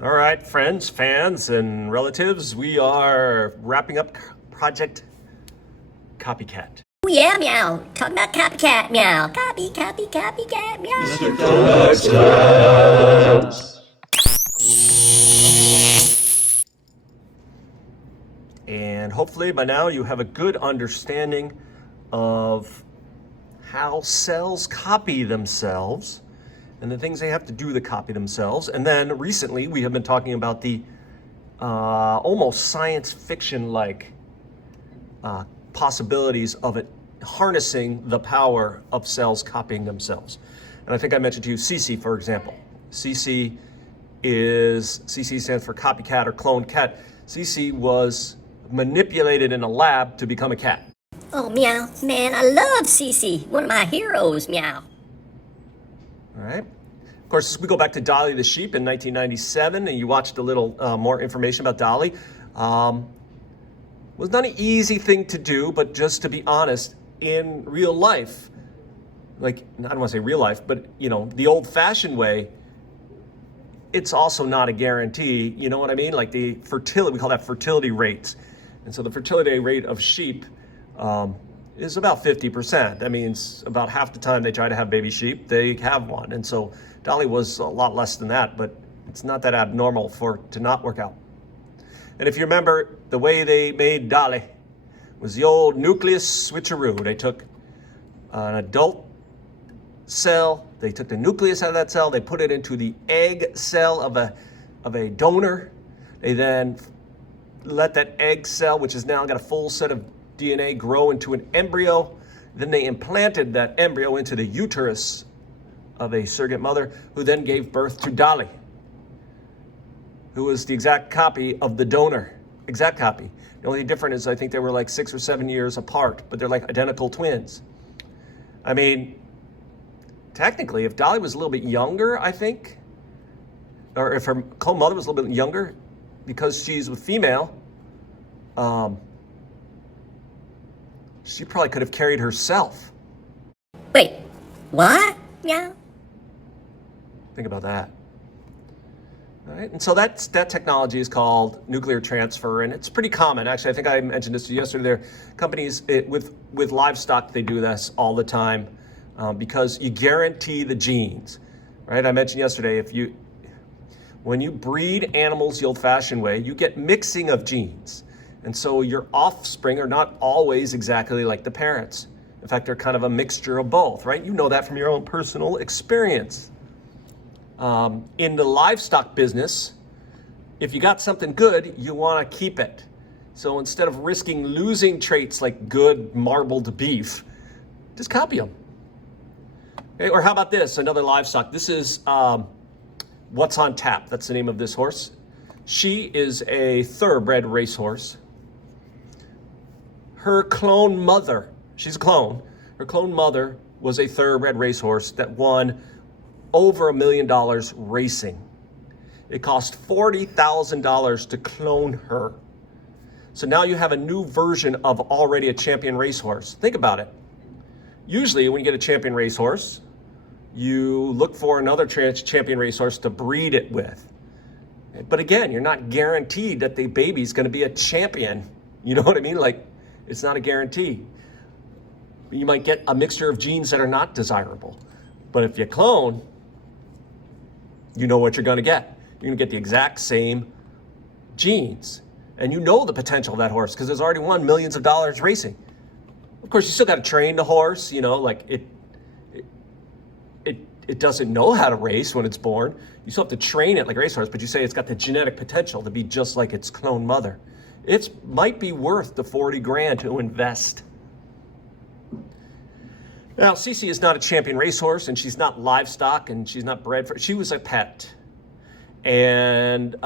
All right, friends, fans, and relatives, we are wrapping up Project Copycat. Oh yeah, meow. Talk about copycat, meow. Copycat, meow. Mr. Kovacs Labs. And hopefully by now you have a good understanding of how cells copy themselves and the things they have to do to copy themselves. And then recently we have been talking about the almost science fiction-like possibilities of it harnessing the power of cells copying themselves. And I think I mentioned to you CC, for example. CC stands for copycat or cloned cat. CC was manipulated in a lab to become a cat. Oh, meow. Man, I love Cece. One of my heroes, meow. All right. Of course, as we go back to Dolly the sheep in 1997, and you watched a little more information about Dolly, was not an easy thing to do, but just to be honest, in real life, like, I don't want to say real life, but, you know, the old-fashioned way, it's also not a guarantee, you know what I mean? Like the fertility, we call that fertility rates. And so the fertility rate of sheep is about 50%. That means about half the time they try to have baby sheep, they have one. And so Dolly was a lot less than that, but it's not that abnormal for it to not work out. And if you remember, the way they made Dolly was the old nucleus switcheroo. They took an adult cell, they took the nucleus out of that cell, they put it into the egg cell of a donor. They then let that egg cell, which has now got a full set of DNA, grow into an embryo. Then they implanted that embryo into the uterus of a surrogate mother, who then gave birth to Dolly, who was the exact copy of the donor. Exact copy. The only difference is I think they were like 6 or 7 years apart, but they're like identical twins. I mean, technically, if Dolly was a little bit younger, I think, or if her co-mother was a little bit younger, because she's a female, she probably could have carried herself. Wait, what? Meow. Think about that. All right, and so that technology is called nuclear transfer, and it's pretty common. Actually, I think I mentioned this to you yesterday. There are companies with livestock, they do this all the time because you guarantee the genes, right? I mentioned yesterday, when you breed animals the old-fashioned way, you get mixing of genes. And so your offspring are not always exactly like the parents. In fact, they're kind of a mixture of both, right? You know that from your own personal experience. In the livestock business, if you got something good, you want to keep it. So instead of risking losing traits like good marbled beef, just copy them. Okay, or how about this, another livestock? This is What's on Tap. That's the name of this horse. She is a thoroughbred racehorse. Her clone mother, she's a clone. Her clone mother was a thoroughbred racehorse that won over $1 million racing. It cost $40,000 to clone her. So now you have a new version of already a champion racehorse. Think about it. Usually when you get a champion racehorse, you look for another champion racehorse to breed it with. But again, you're not guaranteed that the baby's going to be a champion. You know what I mean? Like, it's not a guarantee. You might get a mixture of genes that are not desirable. But if you clone, you know what you're going to get. You're going to get the exact same genes. And you know the potential of that horse because it's already won millions of dollars racing. Of course, you still got to train the horse, you know, like it doesn't know how to race when it's born. You still have to train it like a racehorse, but you say it's got the genetic potential to be just like its clone mother. It might be worth the 40 grand to invest. Now, Cece is not a champion racehorse, and she's not livestock, and she's not bred for. She was a pet. And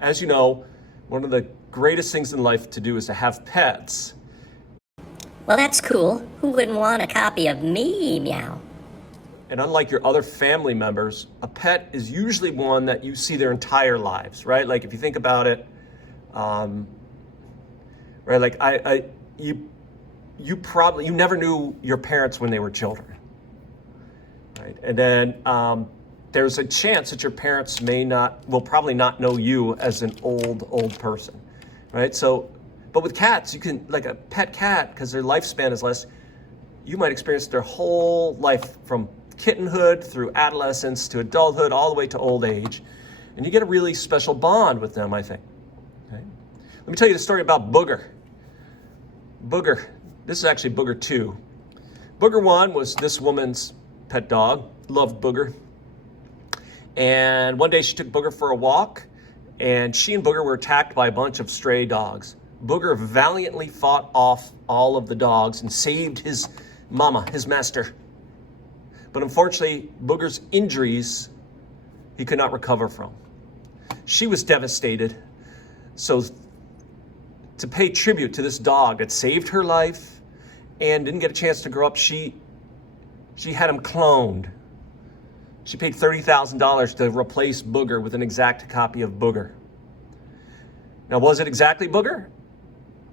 as you know, one of the greatest things in life to do is to have pets. Well, that's cool. Who wouldn't want a copy of me, meow? And unlike your other family members, a pet is usually one that you see their entire lives, right? Like if you think about it, right? Like you never knew your parents when they were children, right? And then there's a chance that your parents will probably not know you as an old person, right? So, but with cats, you can, like a pet cat, because their lifespan is less, you might experience their whole life from kittenhood through adolescence to adulthood, all the way to old age. And you get a really special bond with them, I think. Okay? Let me tell you the story about Booger. Booger, this is actually Booger 2. Booger 1 was this woman's pet dog, loved Booger. And one day she took Booger for a walk, and she and Booger were attacked by a bunch of stray dogs. Booger valiantly fought off all of the dogs and saved his mama, his master. But unfortunately, Booger's injuries he could not recover from. She was devastated. So to pay tribute to this dog that saved her life and didn't get a chance to grow up, she had him cloned. She paid $30,000 to replace Booger with an exact copy of Booger. Now, was it exactly Booger?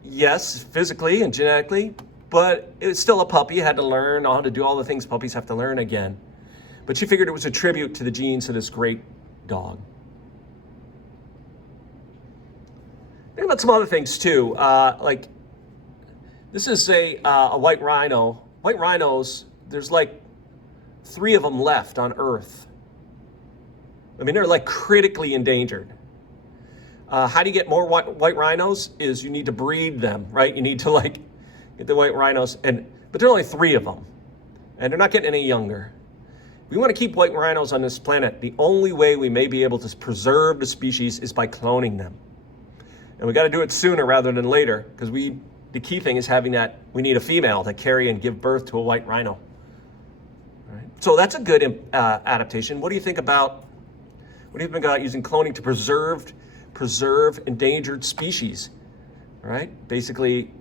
Yes, physically and genetically, but it was still a puppy. It had to learn how to do all the things puppies have to learn again. But she figured it was a tribute to the genes of this great dog. Think about some other things too. Like this is a white rhino. White rhinos, there's like 3 of them left on Earth. I mean, they're like critically endangered. How do you get more white rhinos? Is you need to breed them, right? You need to like get the white rhinos, but there are only 3 of them, and they're not getting any younger. If we want to keep white rhinos on this planet, the only way we may be able to preserve the species is by cloning them. And we got to do it sooner rather than later, because the key thing is we need a female to carry and give birth to a white rhino. Right? So that's a good adaptation. What do you think about using cloning to preserve endangered species? Right? Basically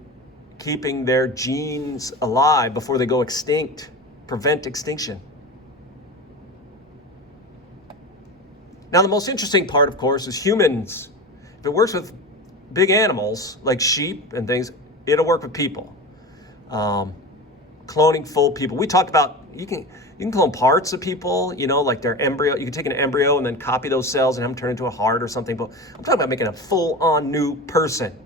keeping their genes alive before they go extinct, prevent extinction. Now, the most interesting part, of course, is humans. If it works with big animals like sheep and things, it'll work with people. Cloning full people. We talked about you can clone parts of people, like their embryo. You can take an embryo and then copy those cells and have them turn into a heart or something. But I'm talking about making a full-on new person.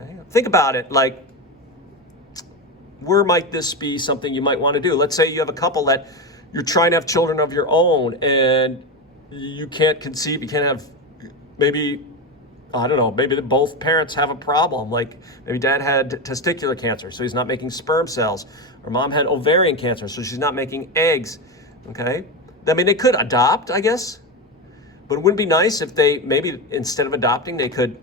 Okay? Think about it, like, where might this be something you might want to do? Let's say you have a couple that you're trying to have children of your own and you can't conceive, you can't have, maybe both parents have a problem. Like maybe dad had testicular cancer, so he's not making sperm cells, or mom had ovarian cancer, so she's not making eggs, okay? I mean, they could adopt, I guess, but it wouldn't be nice if they, maybe instead of adopting, they could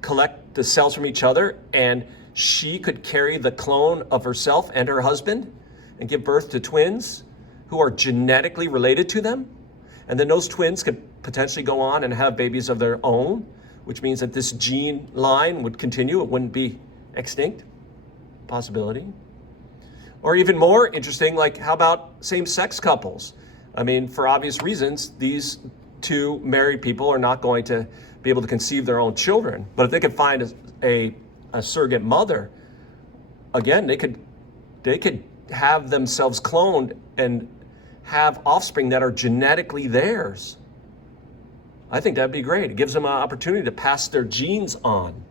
collect the cells from each other, and she could carry the clone of herself and her husband and give birth to twins who are genetically related to them. And then those twins could potentially go on and have babies of their own, which means that this gene line would continue. It wouldn't be extinct. Possibility. Or even more interesting, like how about same-sex couples? I mean, for obvious reasons, these 2 married people are not going to be able to conceive their own children. But if they could find a surrogate mother, again, they could have themselves cloned and have offspring that are genetically theirs. I think that'd be great. It gives them an opportunity to pass their genes on.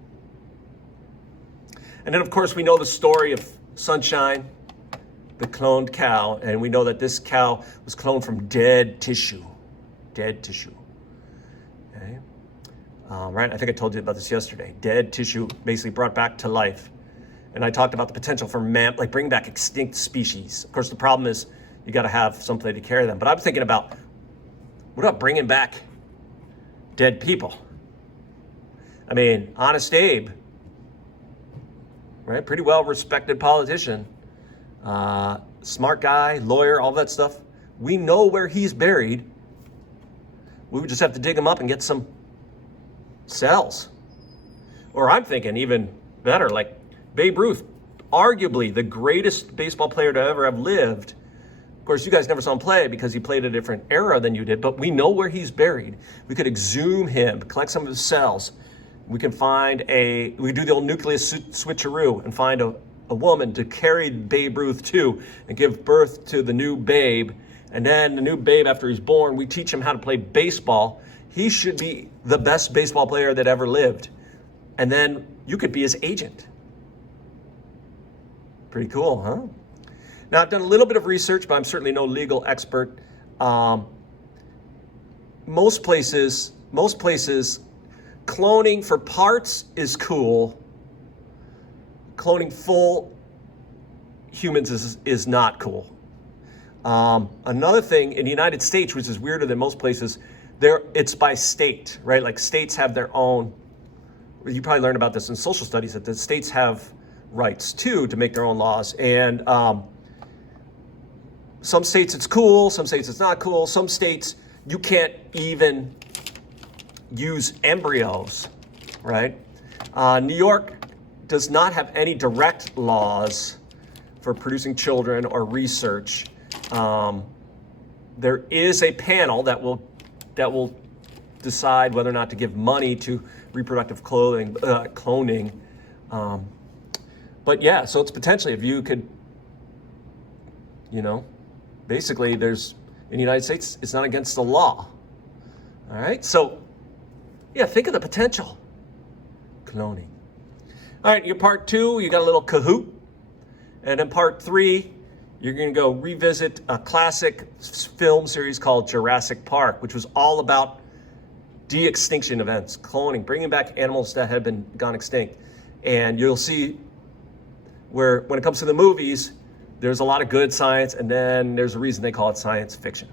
And then, of course, we know the story of Sunshine, the cloned cow, and we know that this cow was cloned from dead tissue. Dead tissue. Okay? Right? I think I told you about this yesterday. Dead tissue basically brought back to life. And I talked about the potential for bring back extinct species. Of course, the problem is you got to have something to carry them. But I'm thinking about, what about bringing back dead people? I mean, Honest Abe, right? Pretty well respected politician, smart guy, lawyer, all that stuff. We know where he's buried. We would just have to dig him up and get some cells. Or I'm thinking even better, like Babe Ruth, arguably the greatest baseball player to ever have lived. Of course, you guys never saw him play because he played a different era than you did, but we know where he's buried. We could exhume him, collect some of his cells. We can do the old nucleus switcheroo and find a woman to carry Babe Ruth too and give birth to the new babe. And then the new babe, after he's born, we teach him how to play baseball. He should be the best baseball player that ever lived. And then you could be his agent. Pretty cool, huh? Now, I've done a little bit of research, but I'm certainly no legal expert. Most places, cloning for parts is cool. Cloning full humans is not cool. Another thing in the United States, which is weirder than most places, it's by state, right? Like states have their own. You probably learned about this in social studies, that the states have rights too to make their own laws. And some states it's cool, some states it's not cool. Some states you can't even use embryos, right? New York does not have any direct laws for producing children or research. There is a panel that will decide whether or not to give money to reproductive cloning. But yeah, so it's potentially, if you could, basically there's, in the United States, it's not against the law. All right, so yeah, think of the potential. Cloning. All right, your part 2, you got a little Kahoot. And in part 3, you're going to go revisit a classic film series called Jurassic Park, which was all about de-extinction events, cloning, bringing back animals that had been gone extinct. And you'll see where, when it comes to the movies, there's a lot of good science, and then there's a reason they call it science fiction.